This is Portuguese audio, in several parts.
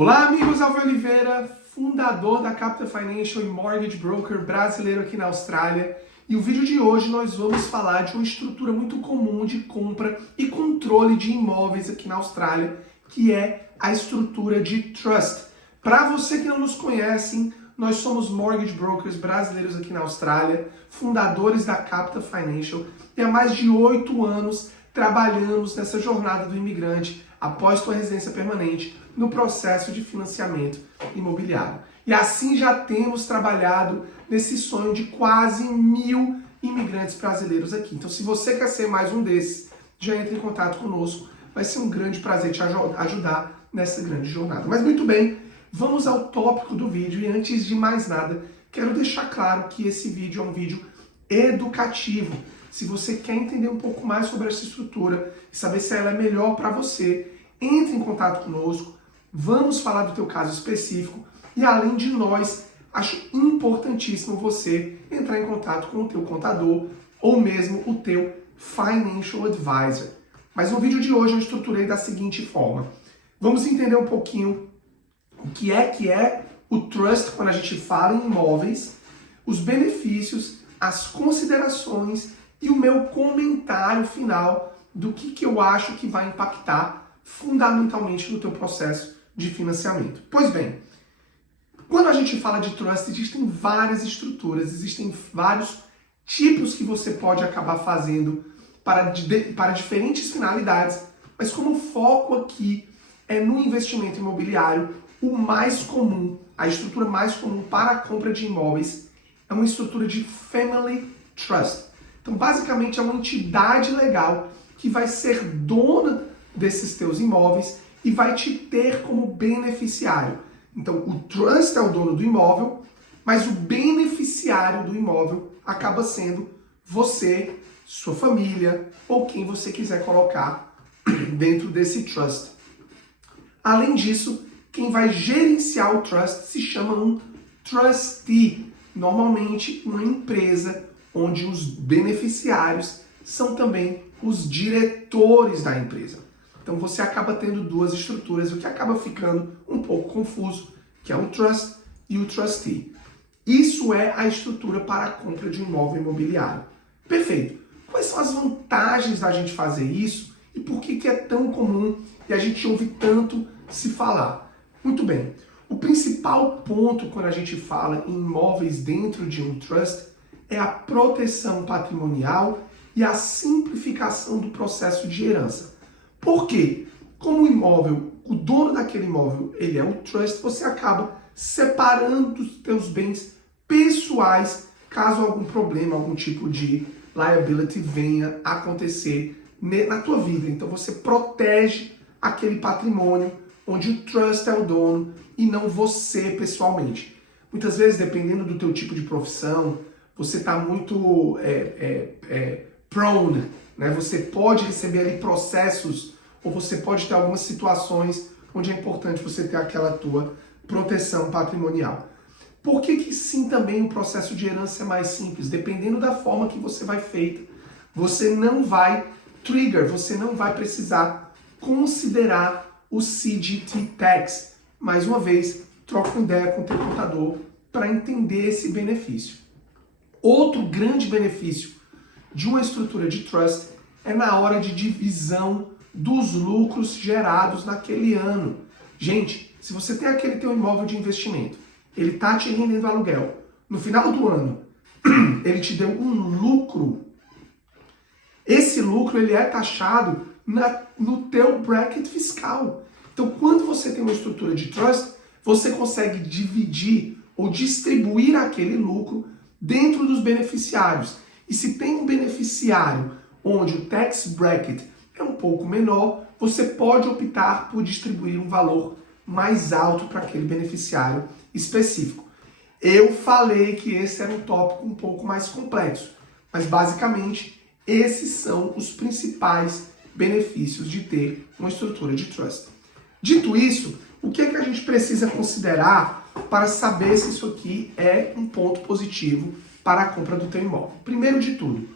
Olá amigos, Alvio Oliveira, fundador da Capital Financial e Mortgage Broker brasileiro aqui na Austrália. E o vídeo de hoje nós vamos falar de uma estrutura muito comum de compra e controle de imóveis aqui na Austrália, que é a estrutura de Trust. Para você que não nos conhece, nós somos Mortgage Brokers brasileiros aqui na Austrália, fundadores da Capital Financial, e há mais de 8 anos trabalhamos nessa jornada do imigrante após sua residência permanente no processo de financiamento imobiliário. E assim já temos trabalhado nesse sonho de quase 1.000 imigrantes brasileiros aqui. Então, se você quer ser mais um desses, já entre em contato conosco. Vai ser um grande prazer te ajudar nessa grande jornada. Mas muito bem, vamos ao tópico do vídeo. E antes de mais nada, quero deixar claro que esse vídeo é um vídeo educativo. Se você quer entender um pouco mais sobre essa estrutura e saber se ela é melhor para você, entre em contato conosco, vamos falar do teu caso específico e além de nós, acho importantíssimo você entrar em contato com o teu contador ou mesmo o teu Financial Advisor. Mas no vídeo de hoje eu estruturei da seguinte forma. Vamos entender um pouquinho o que é o Trust quando a gente fala em imóveis, os benefícios, as considerações e o meu comentário final do que eu acho que vai impactar fundamentalmente no teu processo de financiamento. Pois bem, quando a gente fala de Trust, existem várias estruturas, existem vários tipos que você pode acabar fazendo para diferentes finalidades, mas como o foco aqui é no investimento imobiliário, o mais comum, a estrutura mais comum para a compra de imóveis é uma estrutura de Family Trust. Então, basicamente, é uma entidade legal que vai ser dona desses teus imóveis e vai te ter como beneficiário. Então, o Trust é o dono do imóvel, mas o beneficiário do imóvel acaba sendo você, sua família ou quem você quiser colocar dentro desse Trust. Além disso, quem vai gerenciar o Trust se chama um Trustee, normalmente uma empresa onde os beneficiários são também os diretores da empresa. Então você acaba tendo duas estruturas, o que acaba ficando um pouco confuso, que é o Trust e o Trustee. Isso é a estrutura para a compra de um imóvel imobiliário. Perfeito. Quais são as vantagens da gente fazer isso e por que é tão comum e a gente ouve tanto se falar? Muito bem. O principal ponto quando a gente fala em imóveis dentro de um Trust é a proteção patrimonial e a simplificação do processo de herança. Por quê? Como o imóvel, o dono daquele imóvel, ele é o Trust, você acaba separando os teus bens pessoais caso algum problema, algum tipo de liability venha acontecer na tua vida. Então você protege aquele patrimônio onde o Trust é o dono e não você pessoalmente. Muitas vezes, dependendo do teu tipo de profissão, você está muito prone, né? Você pode receber ali processos ou você pode ter algumas situações onde é importante você ter aquela tua proteção patrimonial. Por que sim também o processo de herança é mais simples? Dependendo da forma que você vai feita, você não vai trigger, você não vai precisar considerar o CGT Tax. Mais uma vez, troca uma ideia com o teu contador para entender esse benefício. Outro grande benefício de uma estrutura de Trust é na hora de divisão dos lucros gerados naquele ano. Gente, se você tem aquele teu imóvel de investimento, ele está te rendendo aluguel, no final do ano, ele te deu um lucro, esse lucro ele é taxado no teu bracket fiscal. Então, quando você tem uma estrutura de Trust, você consegue dividir ou distribuir aquele lucro dentro dos beneficiários. E se tem um beneficiário onde o tax bracket é um pouco menor, você pode optar por distribuir um valor mais alto para aquele beneficiário específico. Eu falei que esse era um tópico um pouco mais complexo, mas basicamente esses são os principais benefícios de ter uma estrutura de Trust. Dito isso, o que é que a gente precisa considerar para saber se isso aqui é um ponto positivo para a compra do teu imóvel? Primeiro de tudo,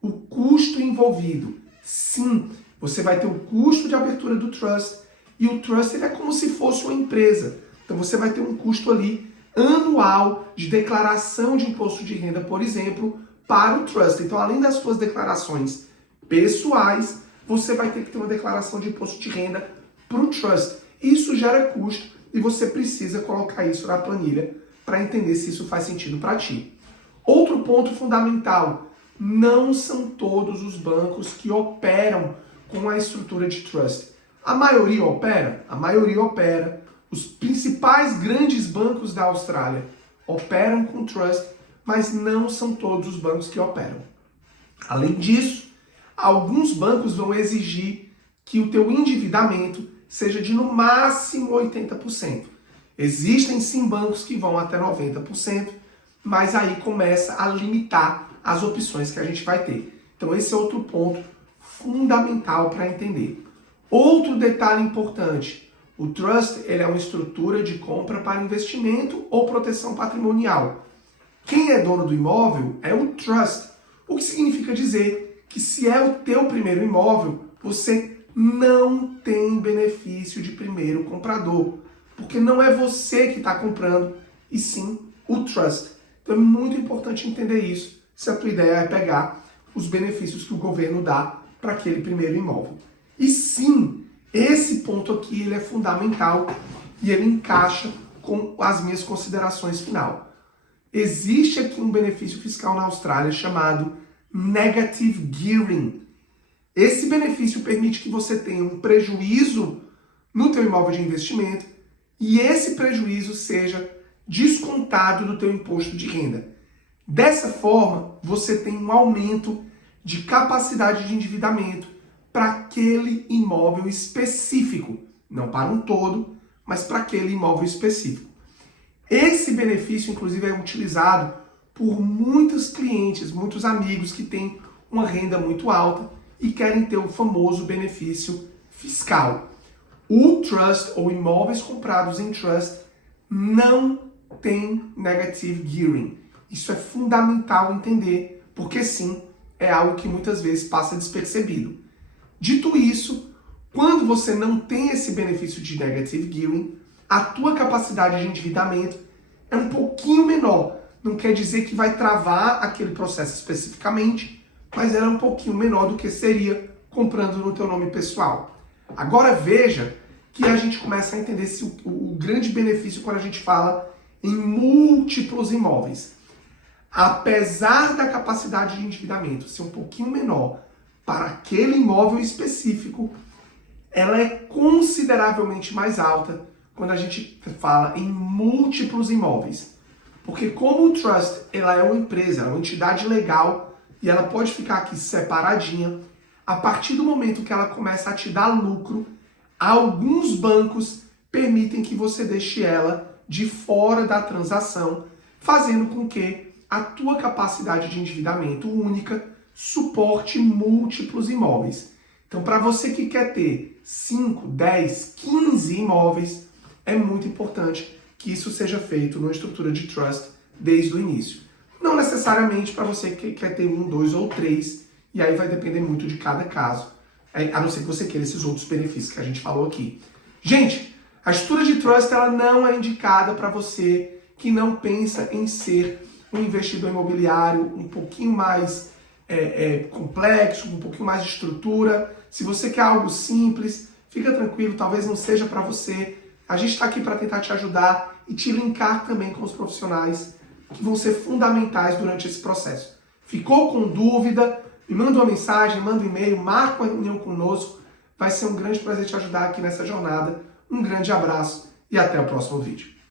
o custo envolvido. Sim, você vai ter o custo de abertura do Trust E o trust ele é como se fosse uma empresa. Então você vai ter um custo ali anual de declaração de imposto de renda, por exemplo, para o trust. Então, além das suas declarações pessoais, você vai ter que ter uma declaração de imposto de renda para o trust. Isso gera custo e você precisa colocar isso na planilha para entender se isso faz sentido para ti. Outro ponto fundamental, não são todos os bancos que operam com a estrutura de trust. A maioria opera? A maioria opera. Os principais grandes bancos da Austrália operam com trust, mas não são todos os bancos que operam. Além disso, alguns bancos vão exigir que o teu endividamento seja de no máximo 80%. Existem sim bancos que vão até 90%, mas aí começa a limitar as opções que a gente vai ter. Então esse é outro ponto fundamental para entender. Outro detalhe importante, o trust ele é uma estrutura de compra para investimento ou proteção patrimonial. Quem é dono do imóvel é o trust, o que significa dizer que se é o teu primeiro imóvel, você não tem benefício de primeiro comprador, porque não é você que está comprando, e sim o trust. Então é muito importante entender isso, se a tua ideia é pegar os benefícios que o governo dá para aquele primeiro imóvel. E sim, esse ponto aqui ele é fundamental e ele encaixa com as minhas considerações final. Existe aqui um benefício fiscal na Austrália chamado Negative Gearing. Esse benefício permite que você tenha um prejuízo no teu imóvel de investimento e esse prejuízo seja descontado do teu imposto de renda. Dessa forma, você tem um aumento de capacidade de endividamento para aquele imóvel específico, não para um todo, mas para aquele imóvel específico. Esse benefício, inclusive, é utilizado por muitos clientes, muitos amigos que têm uma renda muito alta e querem ter o famoso benefício fiscal. O trust, ou imóveis comprados em trust, não tem negative gearing. Isso é fundamental entender, porque sim, é algo que muitas vezes passa despercebido. Dito isso, quando você não tem esse benefício de negative gearing, a tua capacidade de endividamento é um pouquinho menor. Não quer dizer que vai travar aquele processo especificamente, mas ela é um pouquinho menor do que seria comprando no teu nome pessoal. Agora veja que a gente começa a entender o grande benefício quando a gente fala em múltiplos imóveis. Apesar da capacidade de endividamento ser um pouquinho menor para aquele imóvel específico, ela é consideravelmente mais alta quando a gente fala em múltiplos imóveis. Porque como o trust ela é uma empresa, ela é uma entidade legal e ela pode ficar aqui separadinha, a partir do momento que ela começa a te dar lucro, alguns bancos permitem que você deixe ela de fora da transação, fazendo com que a tua capacidade de endividamento única suporte múltiplos imóveis. Então, para você que quer ter 5, 10, 15 imóveis, é muito importante que isso seja feito numa estrutura de trust desde o início. Não necessariamente para você que quer ter 1, 2 ou 3, e aí vai depender muito de cada caso, a não ser que você queira esses outros benefícios que a gente falou aqui. Gente, a estrutura de trust ela não é indicada para você que não pensa em ser um investidor imobiliário um pouquinho mais complexo, um pouquinho mais de estrutura. Se você quer algo simples, fica tranquilo, talvez não seja para você. A gente está aqui para tentar te ajudar e te linkar também com os profissionais que vão ser fundamentais durante esse processo. Ficou com dúvida? Me manda uma mensagem, manda um e-mail, marca uma reunião conosco. Vai ser um grande prazer te ajudar aqui nessa jornada. Um grande abraço e até o próximo vídeo.